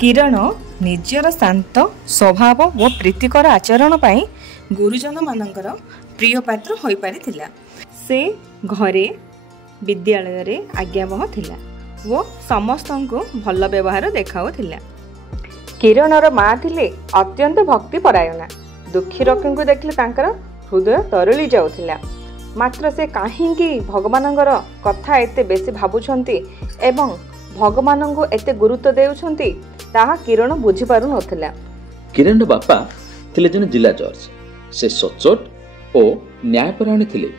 किरण निजर शांत स्वभाव और प्रीतिकर आचरण पाई गुरुजन मानकर प्रिय पात्र हो पारिथिला। से घरे विद्यालय रे आज्ञावह थिला वो समस्त को भल व्यवहार देखाउथिला। किरणर माँ थिले अत्यंत भक्ति परायणा। दुखी रक्षी को देखले तांकर हृदय तरली जाउथिला। मात्र से कहीं भगवानंगर कथा एते बेसी भाबुछंती एवं भगवान को एते गुरुत्व देउछंती ताहा किरण बुझी पारु नथिला। किरण बापा थिले जने जिला जज। से सचोट और न्यायपरायण थिले।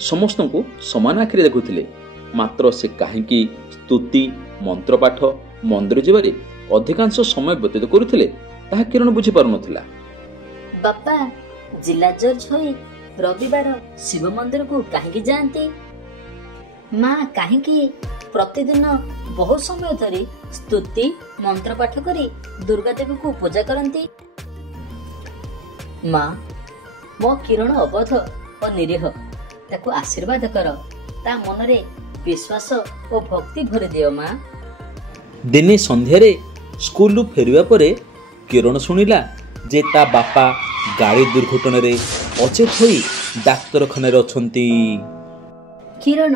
समस्त को समान आखिरे देखुथिले। मात्र से कहीं स्तुति मंत्रपाठ मंदिर जीवारे अधिकांश समय व्यतीत करुथिले ताहा किरण बुझी पारु नथिला। बापा जिला जज होई रविवार शिव मंदिर को कहीं जाती? माँ कहीं प्रतिदिन बहुत समय धरी स्तुति मंत्र पाठ करी दुर्गा देवी को पूजा करती? माँ मो किरण अबध और निरीह ताको आशीर्वाद कर ता मनरे विश्वास और भक्ति भरी दियो। माँ दिने संध्यारे स्कूल फेरिया परे किरण शुणिला जे ता बापा गाड़ी दुर्घटन रे अचेत होई डाक्तरखाना रे अछंती। किरण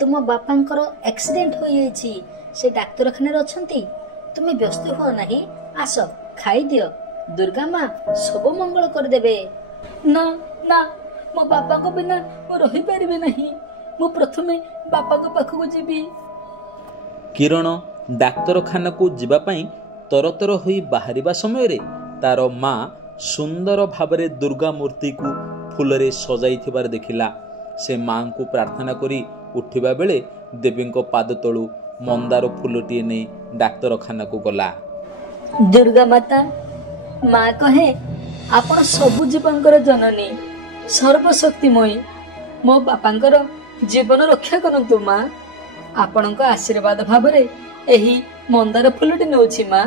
तुम बापांकर एक्सीडेंट हो जाइछि, से डाक्तरखाना रे अछंती। तुमे व्यस्त हो नाही, आस खाई दियो, दुर्गा माँ सब मंगल कर देबे। ना ना मो बापा को बिना मो रही परिबे नहीं। मो प्रथमे बापा को पाखु जीबी। किरण डाक्तरखाना को जीवा पई तरतर होई बाहरिबा समय रे तार माँ सुंदर भावरे दुर्गा मूर्ति को फूलरे सजाई थिबार देखिला। से माँ को प्रार्थना करी उठिबा बेले देवी को पाद तळु मंदार फूलटीए नहीं डाक्तरखाना को गला। दुर्गा माता माँ कहे आपण सबु जीवनकर जननी सर्वशक्तिमयी। मो बापांकर जीवन रक्षा करंतु माँ। आपणक आशीर्वाद भावरे एही मंदार फूलटी नउछि माँ।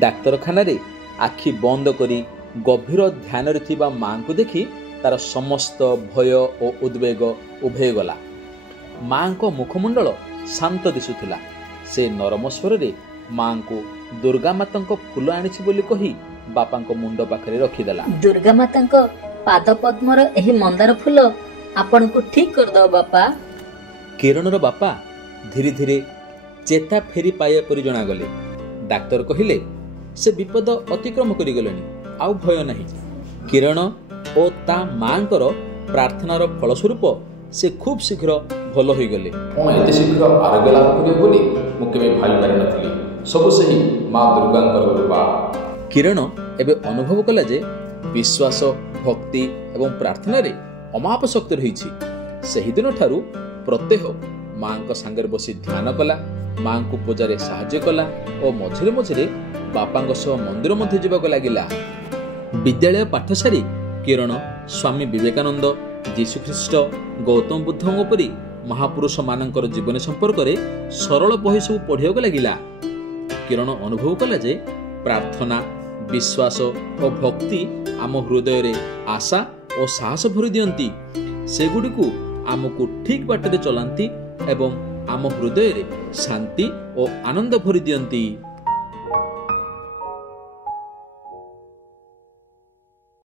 डाक्तरखाना रे आखि बंद करी गभीर ध्यान रे थिबा माँ को देखी तार समस्त भय और उद्वेग उभय गला। माँ को मुखमंडल शांत दिसुथिला। से नरम स्वर रे माँ को दुर्गा माता को फूल आनिछि बोली कही बापा को मुंड पाखरे रखिदेला। दुर्गा माता को पाद पद्मर एही मंदार फूल आपण को ठीक कर दो बापा। किरणर बापा धीरे धीरे चेता फेरी पाया परि जणा गले। डाक्तर कहिले से विपद अतिक्रम करि गलेनी, आउ भय नहीं। किरण और ता मांकर प्रार्थनार फलस्वरूप से खूब शीघ्र भल हो गले। एते शीघ्र आरोग्य लाभ करियो बोली मु केबे भाबी पारि नथिली। सब सही मां दुर्गांकर कृपा। किरण एबे अनुभव कला जे विश्वास भक्ति एवं प्रार्थना रे अमाप शक्ति रहिछि। सही दिन ठारू प्रत्यह मां को संगे बसी ध्यान कला, मां को पूजारे सहाय्य कला और मझिरे मझिरे बापांग सह मंदिर मध्य जीवाक लागिला। विद्यालय पाठ सारी किरण स्वामी विवेकानंद, जीशुख्रीष्ट, गौतम बुद्धଙ୍କ परि महापुरुष मानकर जीवन संपर्क रे सरल बही सब पढ़ियाक लागिला। किरण अनुभव कला जे प्रार्थना विश्वास और भक्ति आम हृदय रे आशा और साहस भरी दियंती। सेगुडी को आमको ठीक बाटरे चलांती एवं आम हृदय रे शांति और आनंद भरी दियंती।